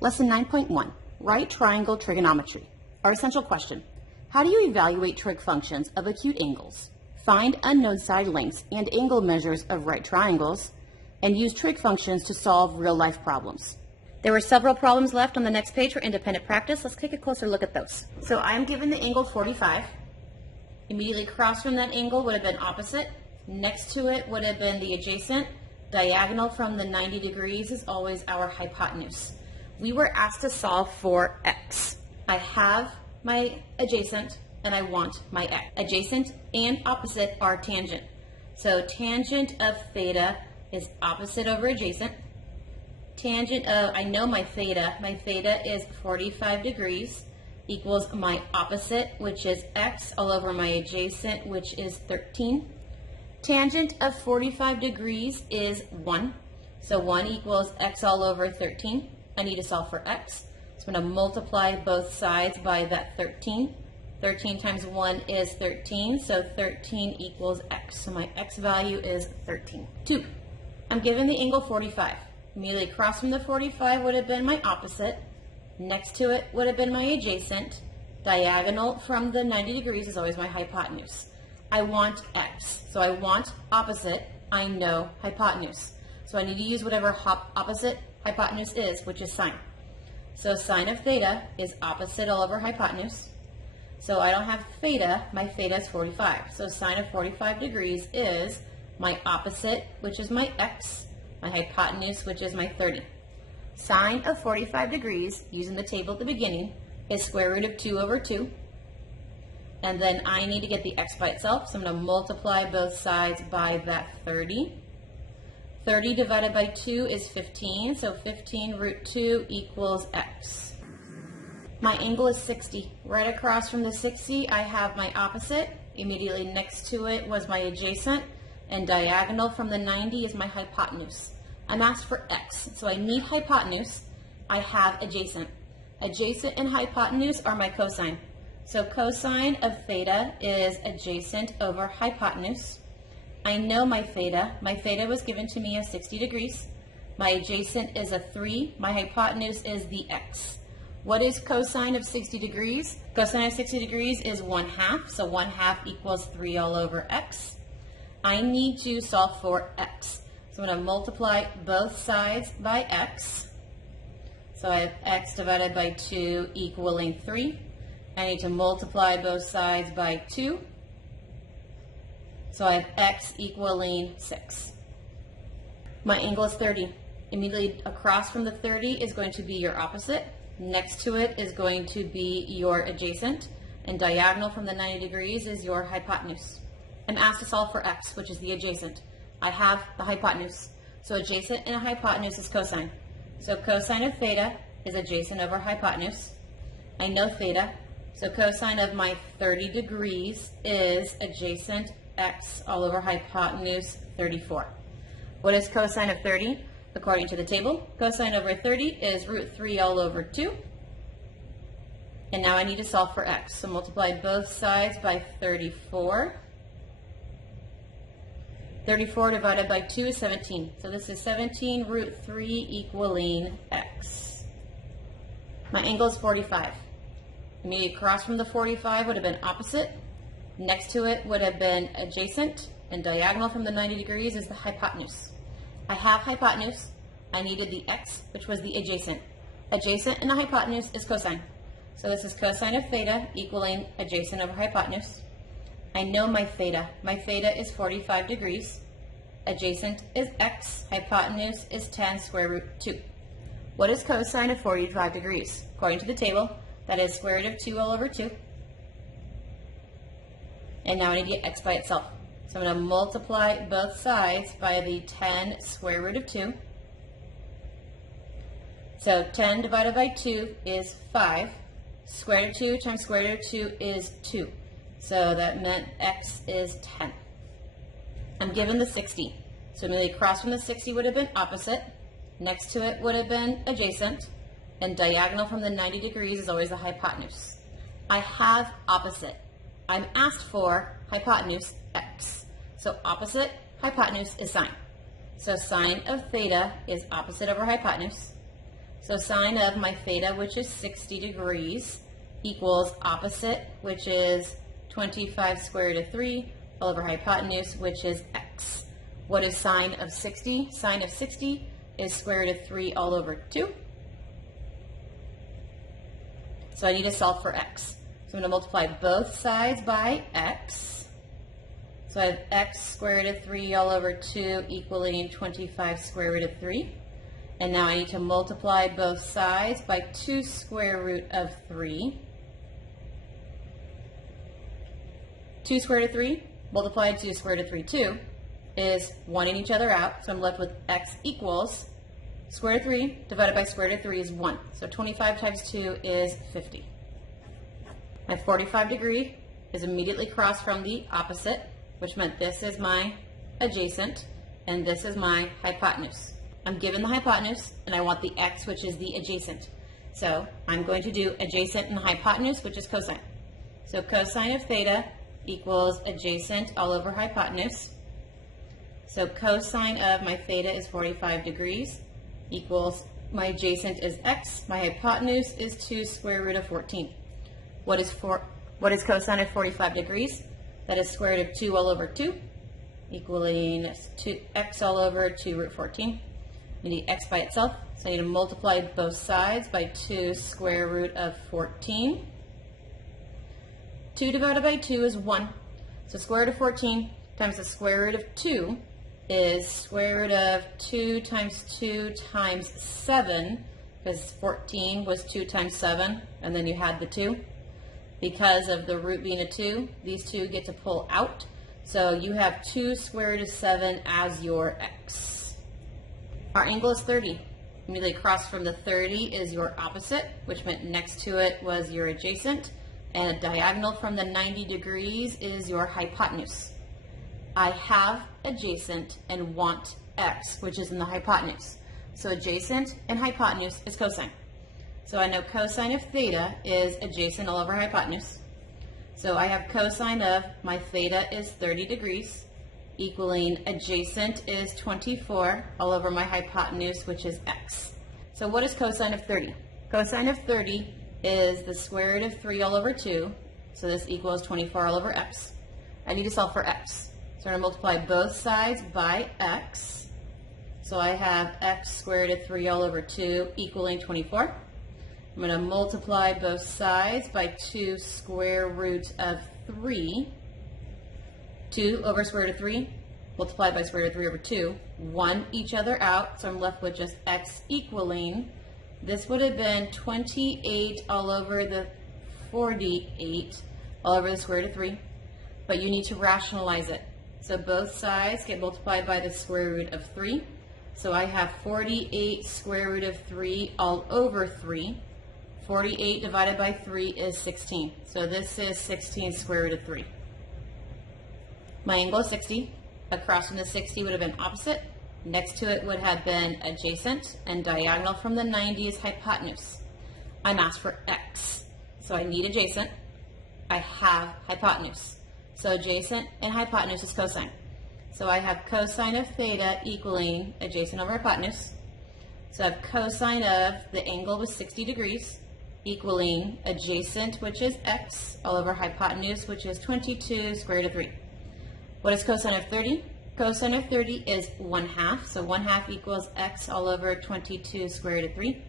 Lesson 9.1, Right Triangle Trigonometry. Our essential question, how do you evaluate trig functions of acute angles? Find unknown side lengths and angle measures of right triangles, and use trig functions to solve real-life problems. There were several problems left on the next page for independent practice. Let's take a closer look at those. So I'm given the angle 45. Immediately across from that angle would have been opposite. Next to it would have been the adjacent. Diagonal from the 90 degrees is always our hypotenuse. We were asked to solve for x. I have my adjacent and I want my x. Adjacent and opposite are tangent. So tangent of theta is opposite over adjacent. Tangent of, I know my theta is 45 degrees equals my opposite, which is x, all over my adjacent, which is 13. Tangent of 45 degrees is 1. So 1 equals x all over 13. I need to solve for x. So I'm going to multiply both sides by that 13. 13 times 1 is 13, so 13 equals x. So my x value is 13. 2. I'm given the angle 45. Immediately across from the 45 would have been my opposite. Next to it would have been my adjacent. Diagonal from the 90 degrees is always my hypotenuse. I want x, so I want opposite. I know hypotenuse. So I need to use whatever opposite hypotenuse is, which is sine. So sine of theta is opposite all over hypotenuse. So I don't have theta, my theta is 45. So sine of 45 degrees is my opposite, which is my x, my hypotenuse, which is my 30. Sine of 45 degrees, using the table at the beginning, is square root of 2 over 2. And then I need to get the x by itself, so I'm going to multiply both sides by that 30. 30 divided by 2 is 15, so 15 root 2 equals x. My angle is 60. Right across from the 60, I have my opposite. Immediately next to it was my adjacent, and diagonal from the 90 is my hypotenuse. I'm asked for x, so I need hypotenuse. I have adjacent. Adjacent and hypotenuse are my cosine. So cosine of theta is adjacent over hypotenuse. I know my theta. My theta was given to me as 60 degrees. My adjacent is a 3. My hypotenuse is the x. What is cosine of 60 degrees? Cosine of 60 degrees is 1/2. So 1/2 equals 3 all over x. I need to solve for x. So I'm going to multiply both sides by x. So I have x divided by 2 equaling 3. I need to multiply both sides by 2. So I have x equaling 6. My angle is 30. Immediately across from the 30 is going to be your opposite. Next to it is going to be your adjacent. And diagonal from the 90 degrees is your hypotenuse. I'm asked to solve for x, which is the adjacent. I have the hypotenuse. So adjacent and a hypotenuse is cosine. So cosine of theta is adjacent over hypotenuse. I know theta. So cosine of my 30 degrees is adjacent x all over hypotenuse 34. What is cosine of 30? According to the table, cosine over 30 is root 3 all over 2. And now I need to solve for x. So multiply both sides by 34. 34 divided by 2 is 17. So this is 17 root 3 equaling x. My angle is 45. Immediately across from the 45 would have been opposite. Next to it would have been adjacent. And diagonal from the 90 degrees is the hypotenuse. I have hypotenuse. I needed the x, which was the adjacent. Adjacent and the hypotenuse is cosine. So this is cosine of theta equaling adjacent over hypotenuse. I know my theta. My theta is 45 degrees. Adjacent is x. Hypotenuse is 10 square root 2. What is cosine of 45 degrees? According to the table, that is square root of 2 all over 2. And now I need to get x by itself. So I'm going to multiply both sides by the 10 square root of 2. So 10 divided by 2 is 5. Square root of 2 times square root of 2 is 2. So that meant x is 10. I'm given the 60. So immediately across from the 60 would have been opposite. Next to it would have been adjacent. And diagonal from the 90 degrees is always the hypotenuse. I have opposite. I'm asked for hypotenuse x. So opposite hypotenuse is sine. So sine of theta is opposite over hypotenuse. So sine of my theta, which is 60 degrees, equals opposite, which is 25 square root of 3, all over hypotenuse, which is x. What is sine of 60? Sine of 60 is square root of 3 all over 2. So I need to solve for x. So I'm going to multiply both sides by x. So I have x square root of 3 all over 2 equaling 25 square root of 3. And now I need to multiply both sides by 2 square root of 3. 2 square root of 3 multiplied to square root of 3, 2 is 1 in each other out. So I'm left with x equals square root of 3 divided by square root of 3 is 1. So 25 times 2 is 50. My 45 degree is immediately across from the opposite, which meant this is my adjacent and this is my hypotenuse. I'm given the hypotenuse and I want the x, which is the adjacent. So I'm going to do adjacent and hypotenuse, which is cosine. So cosine of theta equals adjacent all over hypotenuse. So cosine of my theta is 45 degrees equals my adjacent is x, my hypotenuse is 2 square root of 14. What is cosine of 45 degrees? That is square root of 2 all over 2, equaling x all over 2 root 14. I need x by itself, so I need to multiply both sides by 2 square root of 14. 2 divided by 2 is 1. So square root of 14 times the square root of 2 is square root of 2 times 2 times 7, because 14 was 2 times 7, and then you had the 2. Because of the root being a 2, these two get to pull out. So you have 2 square root of 7 as your x. Our angle is 30. Immediately across from the 30 is your opposite, which meant next to it was your adjacent. And a diagonal from the 90 degrees is your hypotenuse. I have adjacent and want x, which is in the hypotenuse. So adjacent and hypotenuse is cosine. So I know cosine of theta is adjacent all over hypotenuse. So I have cosine of my theta is 30 degrees, equaling adjacent is 24 all over my hypotenuse, which is x. So what is cosine of 30? Cosine of 30 is the square root of 3 all over 2, so this equals 24 all over x. I need to solve for x. So I'm going to multiply both sides by x. So I have x square root of 3 all over 2 equaling 24. I'm going to multiply both sides by 2 square root of 3. 2 over square root of 3 multiplied by square root of 3 over 2. 1 each other out, so I'm left with just x equaling. This would have been 28 all over the 48 all over the square root of 3. But you need to rationalize it. So both sides get multiplied by the square root of 3. So I have 48 square root of 3 all over 3. 48 divided by 3 is 16. So this is 16 square root of 3. My angle is 60. Across from the 60 would have been opposite. Next to it would have been adjacent. And diagonal from the 90 is hypotenuse. I'm asked for x. So I need adjacent. I have hypotenuse. So adjacent and hypotenuse is cosine. So I have cosine of theta equaling adjacent over hypotenuse. So I have cosine of the angle was 60 degrees equaling adjacent, which is x, all over hypotenuse, which is 22 square root of 3. What is cosine of 30? Cosine of 30 is 1/2. So 1/2 equals x all over 22 square root of 3.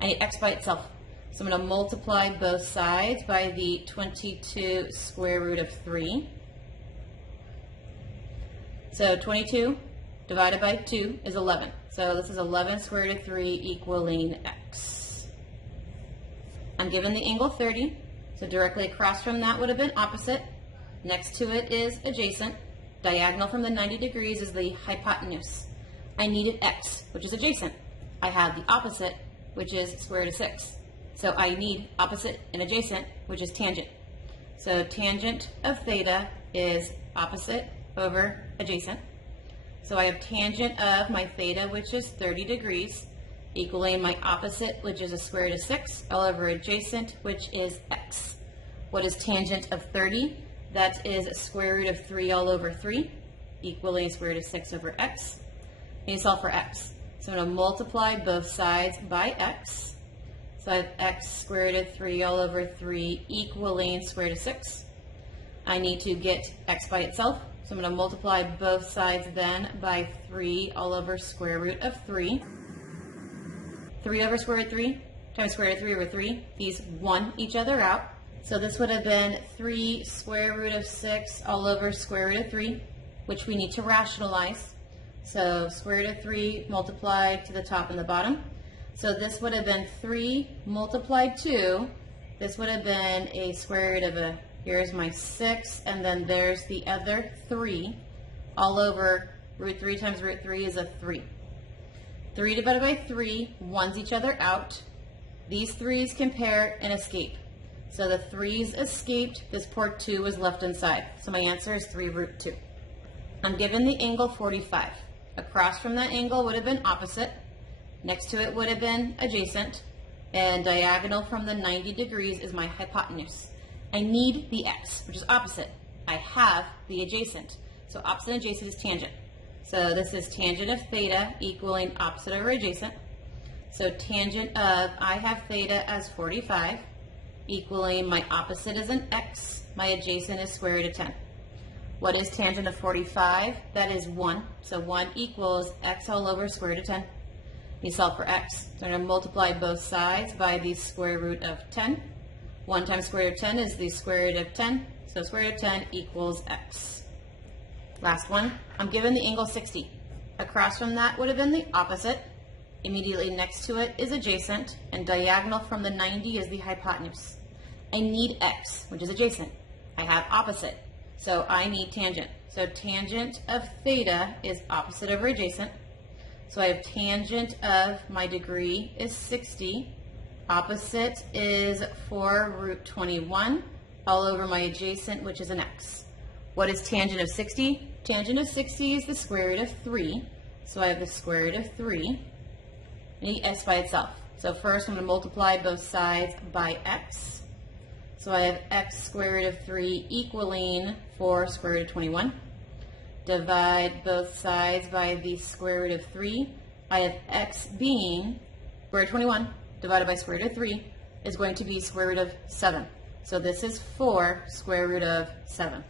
I need x by itself. So I'm going to multiply both sides by the 22 square root of 3. So 22 divided by 2 is 11. So this is 11 square root of 3 equaling x. I'm given the angle 30. So directly across from that would have been opposite. Next to it is adjacent. Diagonal from the 90 degrees is the hypotenuse. I needed x, which is adjacent. I have the opposite, which is square root of 6. So I need opposite and adjacent, which is tangent. So tangent of theta is opposite over adjacent. So I have tangent of my theta, which is 30 degrees, equaling my opposite, which is a square root of 6, all over adjacent, which is x. What is tangent of 30? That is a square root of 3 all over 3, equaling square root of 6 over x. I need to solve for x. So I'm going to multiply both sides by x. So I have x square root of 3 all over 3 equaling square root of 6. I need to get x by itself. So I'm going to multiply both sides then by 3 all over square root of 3. 3 over square root of 3 times square root of 3 over 3. These 1 each other out. So this would have been 3 square root of 6 all over square root of 3, which we need to rationalize. So square root of 3 multiplied to the top and the bottom. So this would have been 3 multiplied 2. This would have been a square root of here's my 6, and then there's the other 3. All over root 3 times root 3 is a 3. 3 divided by 3, 1's each other out. These 3's compare and escape. So the 3's escaped, this poor 2 is left inside. So my answer is 3 root 2. I'm given the angle 45. Across from that angle would have been opposite. Next to it would have been adjacent. And diagonal from the 90 degrees is my hypotenuse. I need the x, which is opposite. I have the adjacent. So opposite and adjacent is tangent. So this is tangent of theta equaling opposite over adjacent. So tangent of, I have theta as 45, equaling my opposite is an x, my adjacent is square root of 10. What is tangent of 45? That is 1. So 1 equals x all over square root of 10. You solve for x. So I'm going to multiply both sides by the square root of 10. 1 times square root of 10 is the square root of 10. So square root of 10 equals x. Last one. I'm given the angle 60. Across from that would have been the opposite. Immediately next to it is adjacent, and diagonal from the 90 is the hypotenuse. I need x, which is adjacent. I have opposite, so I need tangent. So tangent of theta is opposite over adjacent. So I have tangent of my degree is 60. Opposite is 4 root 21 all over my adjacent, which is an x. What is tangent of 60? Tangent of 60 is the square root of 3. So I have the square root of 3. I need x by itself. So first I'm going to multiply both sides by x. So I have x square root of 3 equaling 4 square root of 21. Divide both sides by the square root of 3. I have x being square root of 21 divided by square root of 3 is going to be square root of 7. So this is 4 square root of 7.